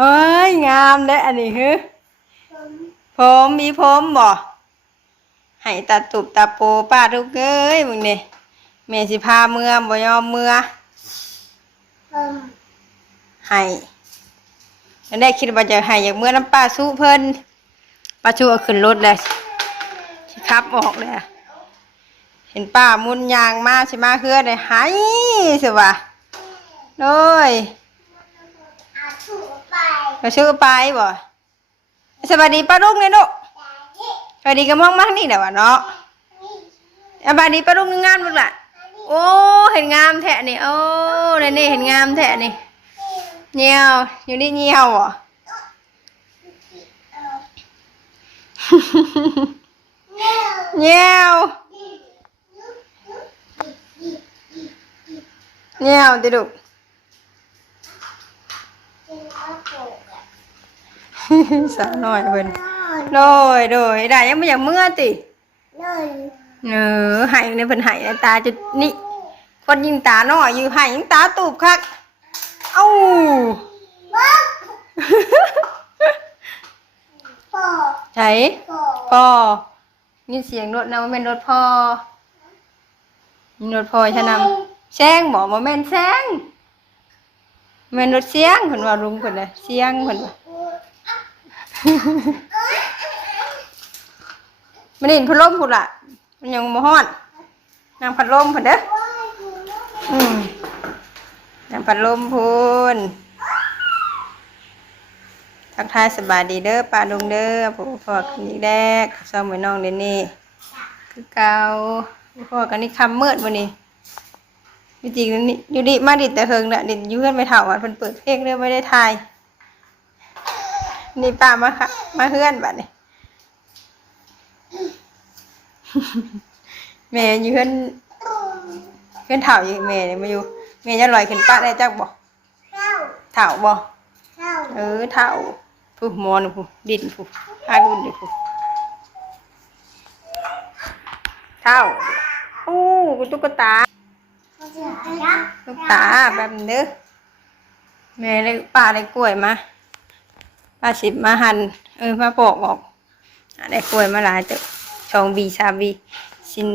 เฮ้ยงามเด้ออันนี้คือผมมีผมบ่ให้ตาตุบตาโปป้าทุกเอ้ยมึงนี่แม่สิพาเมื่อบ่ยอมเมื่อให้อันได้คิดว่าจะให้อยากเมื่อน้ำป้าสู้เพิ่นป้าชูเอาขึ้นรถเลยสิขับออกเลยเห็นป้ามุนยางมาสิมาเฮือได้หายสิวะโดยก็ชื่อไปบ่สวัสดีป้าลุงเลยลูกสวัสดีก็มองมานี่แหละวะเนาะสวัสดีป้าลุงงามลูกล่ะโอ้เห็นงามแท้นี่โอ้นี่เห็นงามแท้นี่เหี่ยวอยู่นี่เหี่ยวบ่เหี่ยวเหี่ยวติลูกสาวน้อยเพิ่นโดยได้ยังไม่อยากเมื่อติเนอหายในเพิ่นหายตาจุดนี่คนยิงตาน้อยอยู่หายยิงตาตูบคักเอ้าใช่พ่อมีเสียงรถนะว่าเป็นรถพ่อมีรถพ่อฉันนำแซงบอกว่าแม่นแซงแม่นรถเสียงเพิ่นว่าลุงเพิ่นน่ะเสียงเพิ่นว่ามันเห็นพัดลมพุ่นล่ะมันยังบ่ฮ้อนนางพัดลมพุ่นเด้อนางพัดลมพุ่นทักทายสบายดีเด้อป้าลุงเด้อพ่อกันอีกแรกซ้อมไว้น้องเดนนี่คือเก่าพ่อกันนี่คำมืดวันนี้จริงๆนี่อยู่ดิมาดิแต่เฮิงน่ะดิอยู่เพื่อนไปเถ่าอ่ะเพิ่นเปิดเพลงเด้อไม่ได้ถ่ายนี่ป้ามาค่ะมาเฮือนบัดนี้แม่อยู่เพื่อนเถ่าอยู่แม่เนี่ยมาอยู่แม่จะลอยขึ้นป้าได้จักบ่เถ่าบ่เถ่าผู้มอนผู้ดินผู้อาดุนดิผู้เถ่ากูตุ๊กตาตุ๊กตาแบบนี้เด้อแม่เลยป้าได้กล้วยมาป้าสิบมาหั่นมาปอกออกได้กล้วยมาหลายเต๋อ2 บี 3 บีชิ้น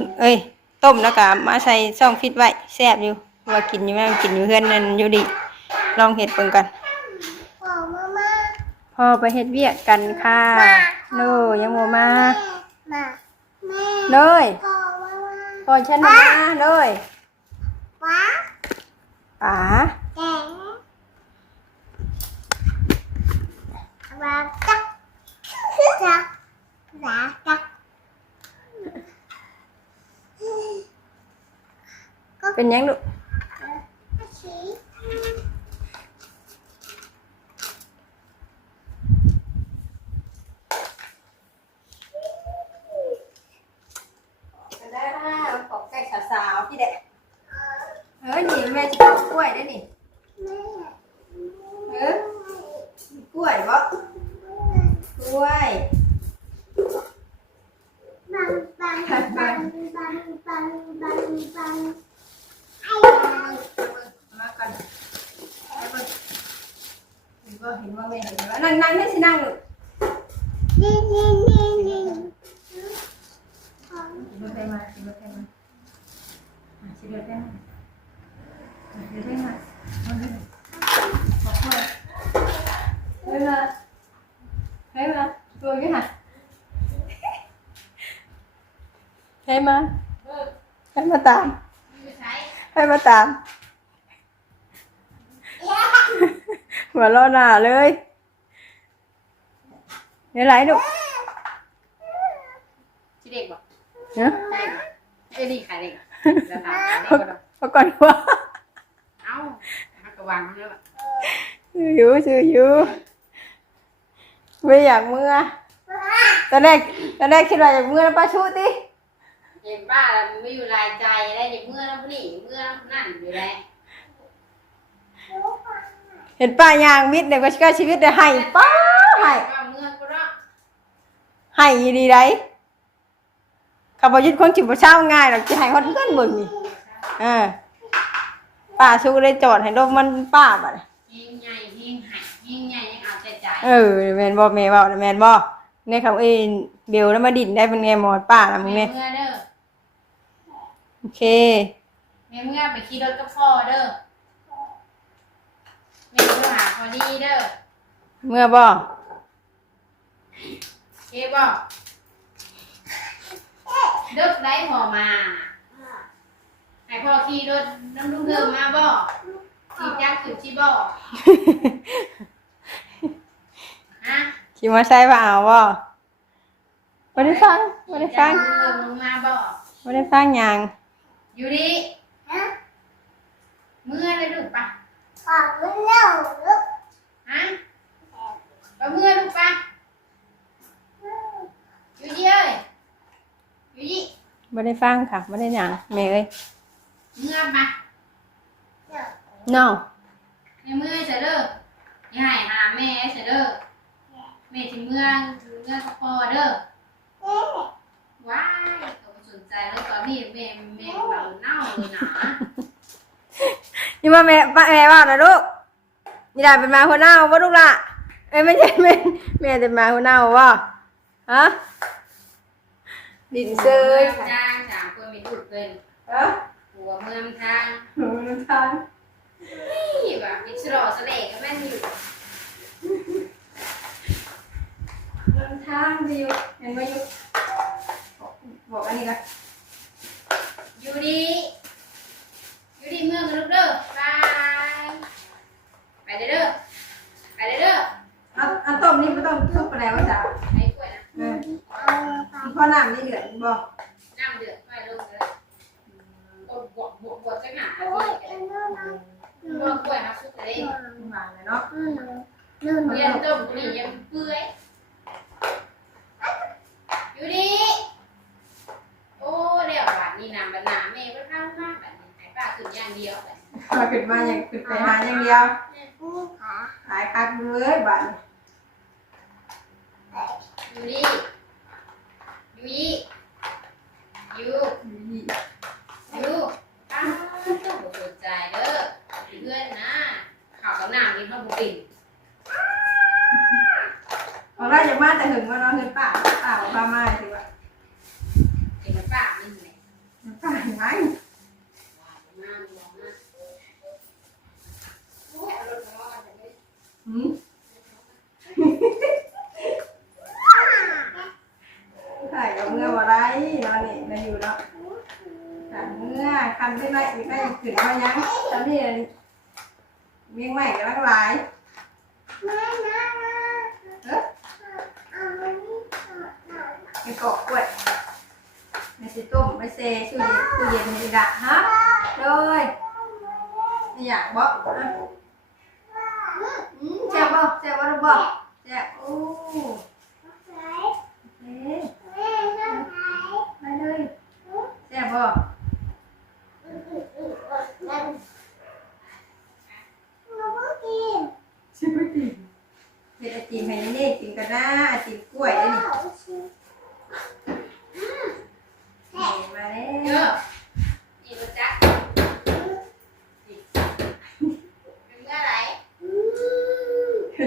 1ต้มแล้วก็มาใส่ช่องฟิตไว้แซ่บอยู่ว่ากินอยู่แม่กินอยู่เพื่อนนั่นอยู่ดิลองเห็ดเบิ่งกันพอไปเฮ็ดเวียกกันค่ะโน่ยังโมมาเลยพอฉันมาเลยป๋าเป็นยังลูกของไก่สาวๆพี่เด็กนี่แม่จะปอกกล้วยได้นี่กล้วยบ่กล้วยมากันเห็นว่าแม่เห็นว่านั่งไม่สินั่งลูกมาใครมาสิเดือดได้มาเดือดได้มาเฮ้ยมาตัวนี้ค่ะให้มาตามหัวล้อหน้าเลยเดี๋ยวไหลดูชิเด็กบอกเนาะไอ้นี่ขายเด็กจะถามเพราะก่อนว่าเอ้ากระวังมันเลยซื้ออยู่ไม่อยากเมื่อตอนแรกคิดว่าอยากเมื่อแล้วป้าชูติเห็นป้าไม่อยู่รายใจได้อยากเมื่อแล้วนี่เมื่อนั่นอยู่แล้วเห็นป้ายางมิดเนี่ยก็ชีวิตได้ให้ป้าให้ดีไรขับรถยึดคนจิบเช่าง่ายหรอกจะให้คนเพื่อนมึงนี่ป้าชูได้จอดให้รถมันป้าบ่ะ ยิ่งใหญ่ยิ่งหักยิ่งใหญ่ยิ่งเอาใจใจ แมนบอกแม่บอกแมนบอกในคำเบลแล้วมาดินได้เป็นไงหมอดป้านะมึง แม่ เนี่ย เมื่อเด้อ โอเค แม่เมื่อไปขี่รถกับพ่อเด้อแม่ไปหาพอดีเด้อ เมื่อบอก เคบอกเด็กได้พอมาให้พ่อขี่รถน้ำลูกเธอมาบอกขี่จักรขึ้นชิบอก ฮะ ขี่มาใช้ป่าเอาบอกไม่ได้ฟังไม่ได้ฟัง ขี่จักรลงมาบอก ไม่ได้ฟังยัง อยู่ดีเมื่อเลยลูกปะฮะไปเมื่อลูกปะอยู่ดีเอ้ยอยู่ดี ไม่ได้ฟังค่ะไม่ได้ยังแม่เอ้ย เมื่อปะ น้อง เมื่อเสร็จเด้ออย่าให้หาแม่เสร็จเด้อแม่ถึงเมื่อกับพ่อเด้อว้ายเขาไม่สนใจแล้วตอนนี้แม่เราเน่าเลยนะ นี่มาแม่ว่านะลูกนี่ได้เป็นมาหัวหน้าว่าลูกละไม่ใช่แม่เป็นมาหัวหน้าว่าฮะดินเซย เมืองทางสามคนมีลูกเป็น หัวเมืองทาง เมืองทาง นี่แบบมิชรอสเลก็แม่นอยู่ เมืองทางดิวเห็นไหมยุบอกอันนี้กัน อยู่ดีเมืองกันลูกเด้อบายไปเด้อไปเด้อ อันต้มนี่ไม่ต้องทุบอะไรวะจ๊ะ ไอ้กล้วยนะ พ่อน้ำนี่เดือดบอก น้ำเดือดไปลงเลยบวกจังหนาบวกกล้วยมาสุกเลย หวานเลยเนาะ เรียนต้มนี่ยังเปื่อยอยู่ดีโอ้เดี๋ยวบาดนี่น้ำบาดน้ำแม่ก็ข้างมากแบบนี้ไอ้ป้าขึ้นอย่างเดียวแบบ มาขึ้นมาอย่างขึ้นไปหาอย่างเดียวหายคักเลยบ้าน อยู่ดีอยู่ป้าต้องสนใจเด้อเพื่อนนะข่าวกับน้ำนี่เขาบุกิน เอาได้อย่างมาแต่หึงว่าน้องเงินป้าพามาสิวะ เห็นป้านี่ไง ป้าเห็นไหม ว่ามาโอ้ยเอารถมาว่ากันเลย ถ่ายกับเมื่อวันไรนอนนี่มาอยู่เนาะแต่เมื่อคันได้ไหมอีกได้ขึ้นมายังตอนนี้เมียงใหม่กันทั้งหลายไปเกาะกล้วยไม่ใช่ต้มไม่ใช่ชูตู้เย็นไม่ได้ฮะเลยนี่อยากบอกแซ่บบ่แซ่บบ่ลูกบ่แซ่บโอ้ไปเลยแซ่บบ่ชิบะติเฮ็ดไอติมให้นี่กินกันนะไอติมกล้วยเด้นี่มาแล้ เย ว อะอีรถจักรเป็นเมื่อไหร่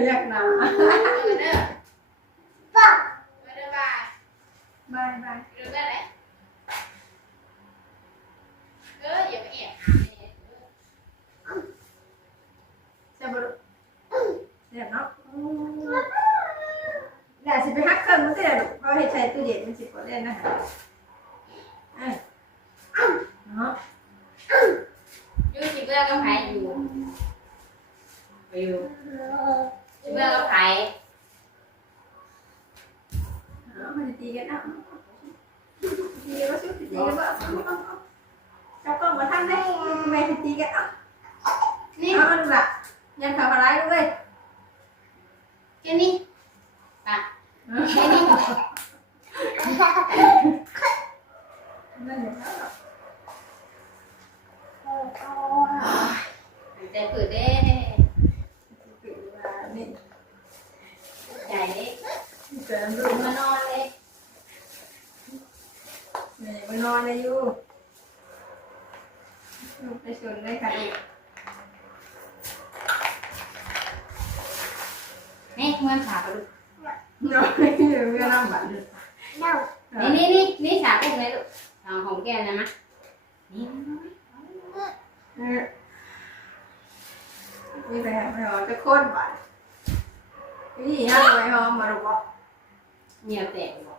อยากหนาว เด้อเด้อเด้อบาย บายบาย เด้อเมื่อไหร่อย่าไปแอบหาแม่ แซ่บบ่ลูกแซ่บเนาะเดี๋ยวสิไปฮักเครื่องมันก็ได้ลูกเพราะเฮ็ดใส่ตู้เย็นมันสิบ่ได้นะเนาะ อยู่ที่เบื่อกับไผอยู่ที่เบื่อกับไผ มันตีกันอ่ะตีกันว่าชุดตีกันว่าจับกล้องมาทำได้แม่ตีกันอ่ะ นี่ เอาดูละยังข่าวอะไรด้วย แค่นี้ป่ะแค่นี้ นั่นอย่างนั้นหรอ ใจฝืดเด้ ตื่นมานี่ ใหญ่เด้ เกิดดู มานอนเลย แม่ไปนอนเลยอยู่ไปชนได้ค่ะลูก นี่เมื่อขาไปลูก เนาะเรื่องน้ำบัตร นี่สากุ้งเลยลูกเอาของแก้มนะมะนี่ มีไปหอจะโค่นบัตรนี่ฮะไปหอมาดูบ่ เมียแตกบอก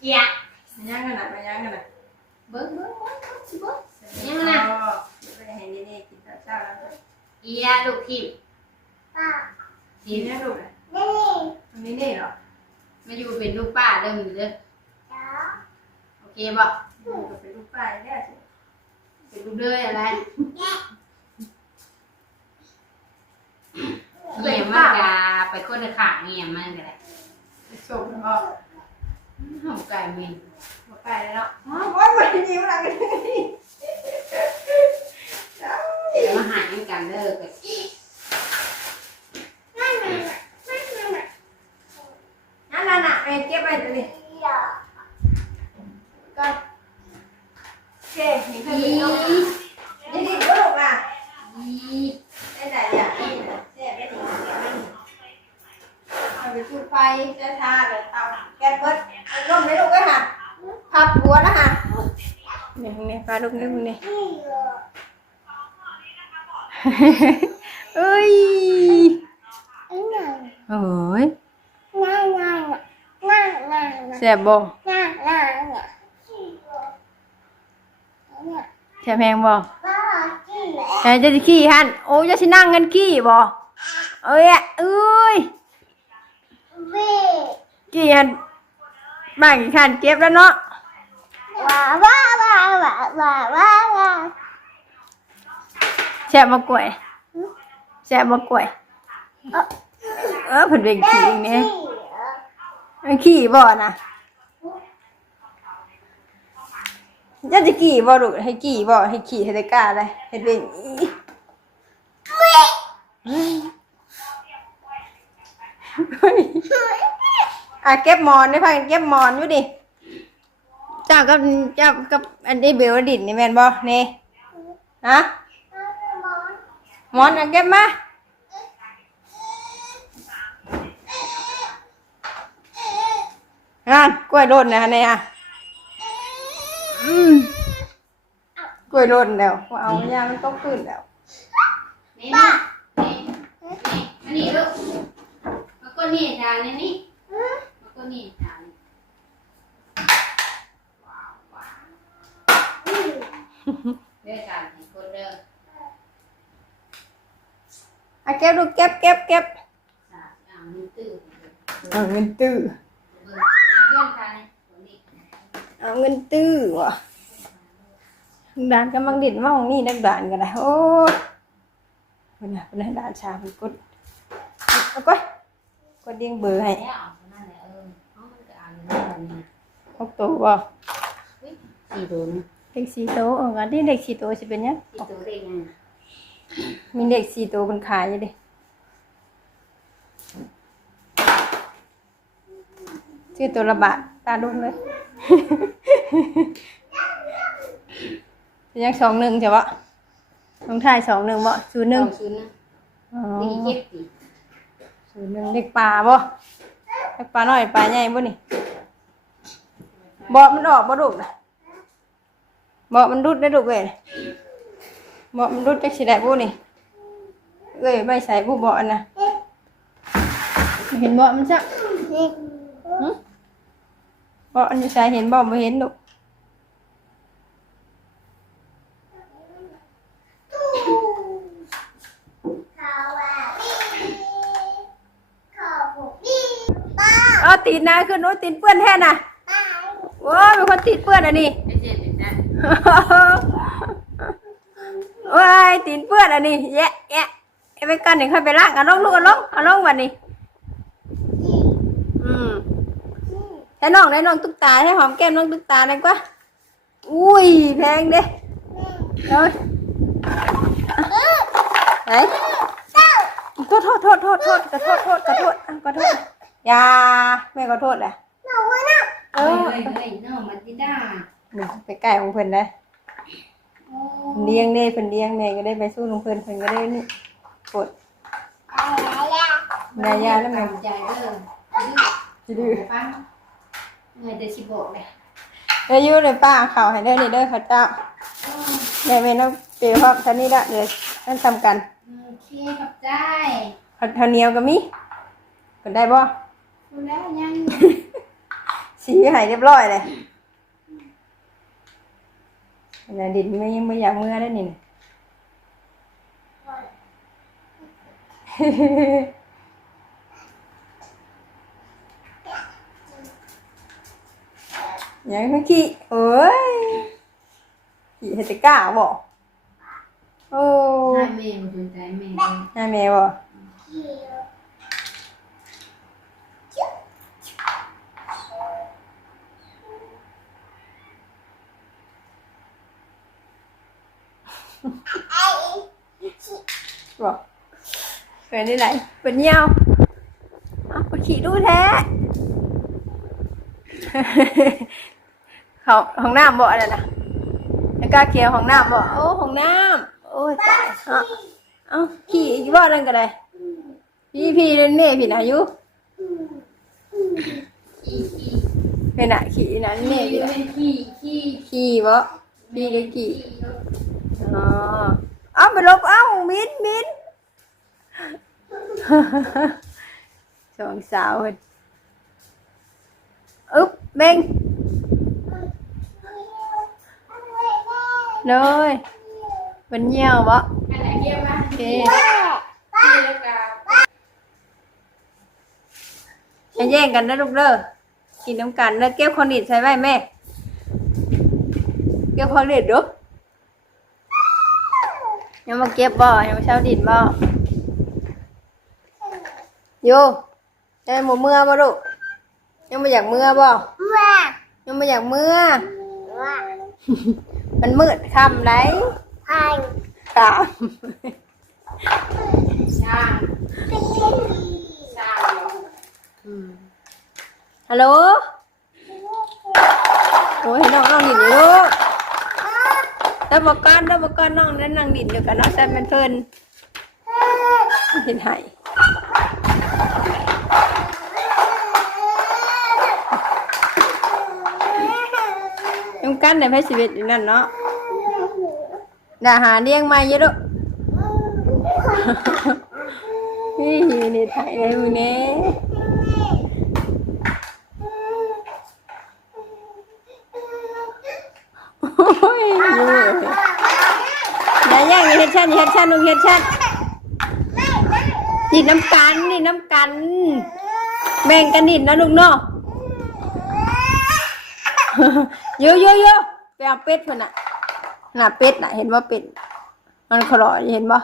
เอีย ยังกันนะไปยังกันนะ เบิ้งยังไง ไปเห็นนี่กินข้าวเช้าแล้ว เอียลูกทิม กินได้ลูกอันนี้นี่หรอ มาอยู่เป็นลูกป้าเริ่มเด้อโอเคบอก ก็เป็นลูกป้าได้สิ เป็นลูกเด้ออะไรเงียบมันจะไปคนละขาเงียบมันก็ได้ ส่งแล้วก็ หอมไก่เมน มาไปแล้วเนาะว่าวันนี้วันอะไร จะมาหากันเด้อกัน นั่นน่ะไปเก็บไปตัวนี้ก็เก็บนี่คือนี่นี่ก็ลูกอ่ะได้แต่อย่างนี้นะเจ็บได้ถึงเก็บไม่ถึงเอาไปจุดไฟจะทาเดี๋ยวเตาแก๊สเบิดร่มไม่ลูกก็ค่ะพับหัวนะค่ะนี่ปลาลูกนี่นี่เอ้ยโอ้ยแซ่บบ่แซ่บแพงบ่แต่จะขี้หันโอ้ยจะสินั่งกันขี้บ่เอ้ยขี้หันบ้านกี่ขันเก็บแล้วเนาะแซ่บมากล้วยแซ่บมากล้วยเพิ่นเบ่งขี้อีกนี่ขี้บ่นะจะกี่บ่ลูกให้กี่บ่ให้ขี่ให้ได้กล้าเลยให้เป็นเก็บหมอนได้พังเก็บหมอนอยู่ดิเจ้ากับอันนี้เบลดินนี่แม่นบ่นี่ฮะหมอนเก็บมากล้วยโดนนะเนี่ยกล้วยโดนแล้วเอายามันต้องขึ้นแล้ว นี่นี่ลูกมาก้นนี่ทางนี่มาก้นนี่ทางเด้อทางคนเด้อ เก็บลูกเก็บเงินตื้อเอาเงินตื้อว่ะด่านกำลังดิดมาของนี่นักด่านกันเลยโอ้เป็นไงด่านชาเป็นกดเอาก้อยกดเดียงเบอร์ให้6 ตัวบ่ 4 ตัวนะ เด็ก4 ตัวกันที่เด็ก4 ตัวสิเป็นยัง 4 ตัวเองนะ มีเด็ก4 ตัวเป็นขายอยู่ดิชื่อตัวละบาทตาดุ้งเลยยัง21ใช่ปะลงท้าย21บ่01อ๋อ01เด็กปลาบ่เด็กปลาน้อยปลาใหญ่บ่นี่บ่มันออกบ่ลูกน่ะบ่มันรุดได้ลูกเอ้ยบ่มันรุดจักสิได้บ่นี่เอ้ยใบใส่บ่บ่อันน่ะเห็นบ่มันซะบ่อันนี้ใส่เห็นบ่เห็นลูกตีนนะคือหนูตีนเปื้อนแท้น่ะโอ้ยเป็นคนตีนเปื้อนอันนี้โอ้ยตีนเปื้อนอันนี้แยะไปกันเดี๋ยวค่อยไปล้างเอาลงลูกเอาลงวันนี้ให้น้องตุ๊กตาให้หอมแก้มน้องตุ๊กตาหน่อยกว่าอุ้ยแพงเด้เลยไหนโทษขอโทษ ยาแม่ขอโทษแหละเอ เฮ้ อย เฮ้ยน้องมาติด้า นี่ไปใกล้ของเพิ่นได้ โอ้ เลี้ยงเด้เพิ่นเลี้ยงแม่ก็ได้ไปสู้ของเพิ่นก็ได้นี่กดยายาแล้วแม่ ใจเด้อ สิดื้อ ฟังเมื่อจะสิบอกเลย เด้อยู่เลยป้าเขาให้เด้อนี่เด้อเขาเจ้าแม่น้องเปียวครับท่านี้ละเดี๋ยวนั่นทำกัน โอเคขอบใจ ข้าวเหนียวก็มีเพิ่นได้บ่ ดูแล้วยัง สีให้เรียบร้อยเลยอย่าดินไม่ยังไม่อยากเมื่อได้นี่นะยังไม่ขี้เอ้ยขี้ให้ตะกร้าบ่โอ้ ให้แม่มาสนใจแม่ น่าแม่บ่บ่เป็นได้ไหนเป็นเหี่ยวอ้าวไปขี้ดูแท้ เขาห้องน้ำบ่อะไรนะแล้วก็เคียวห้องน้ำบ่โอ้ห้องน้ำโอ้ยตายเอ้าขี้อีกบ่นั่นก็ได้พี่เล่นแม่พี่น่ะอยู่ ขี้ เป็นน่ะขี้น่ะแม่พี่น่ะ ขี้ ขี้บ่พี่หรือขี้อ๋อเอ้าไปลบเอ้ามิ้น สองสาวเพิ่นอึ๊บเบ่งเลยเป็นเหี่ยวบ่ อะไรเกี่ยวมา โอเค ขี้แล้วก็ อย่าแย่งกันนะลูกเด้อกินน้ำกันแล้วเก็บคอนดิตใส่ไว้แม่เก็บคอนดิตดูยังมาเก็บบ่ยังมาเช้าดินบ่โยได้หมูเมื่อบ่ลูกยังไม่อยากเมื่อบ่ยังไม่อยากเมื่อ มันมืดค่ำไรครับ ช่างช่าง ฮัลโหลโอ้ยน้องดินอยู่ลูกแล้วบอกก่อนน้องนั่นนั่งดินอยู่กับน้องแซมเป็นเพิ่นเห็นไห้ยังกันในเพชรชีวิตอยู่นั่นเนาะด่าหาเลี้ยงมาเยอะลูกนี่นี่ถ่ายอะไรมึงเนี่ยโอ้ยอย่าแย่งอย่าเฮ็ดชั่นลูกเฮ็ดชั่นดินน้ำกันแบ่งกันดินนะลูกเนาะโยไปเอาเป็ดเพิ่นน่ะน่ะเป็ดน่ะเห็นว่าเป็ดมันขลอเห็นบ่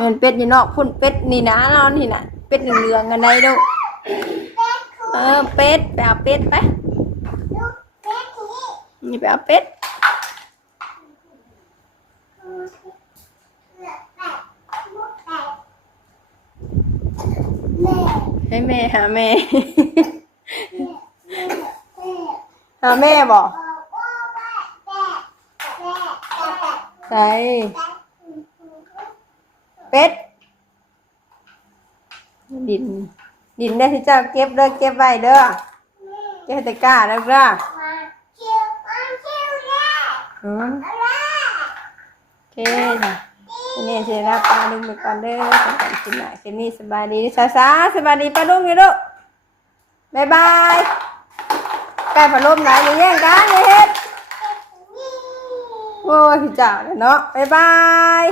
เห็นเป็ดอยู่นอกพุ่นเป็ดนี่นะนอนนี่น่ะเป็ดเหลืองๆกันได้ลูกเป็ดไปเอาเป็ดไปนี่ไปเอาเป็ดให้แม่หาแม่ หาแม่บอกใช่เป็ดดินได้ที่เจ้าเก็บเด้อเก็บไว้เด้อเก็บตะกร้าแล้วเด้อโอเคจ้ะนี่เสร็จแล้วปลาลุงไปก่อนเด้อสำหรับกินหน่อยคืนนี้สบายดีสาวๆสบายดีปลาลุงอยู่ลูกบ๊ายบายไก่ผัดลมไหนอย่าแย่งกันเลยเฮ็ดโอ้ยพี่เจ้าเนาะบ๊ายบาย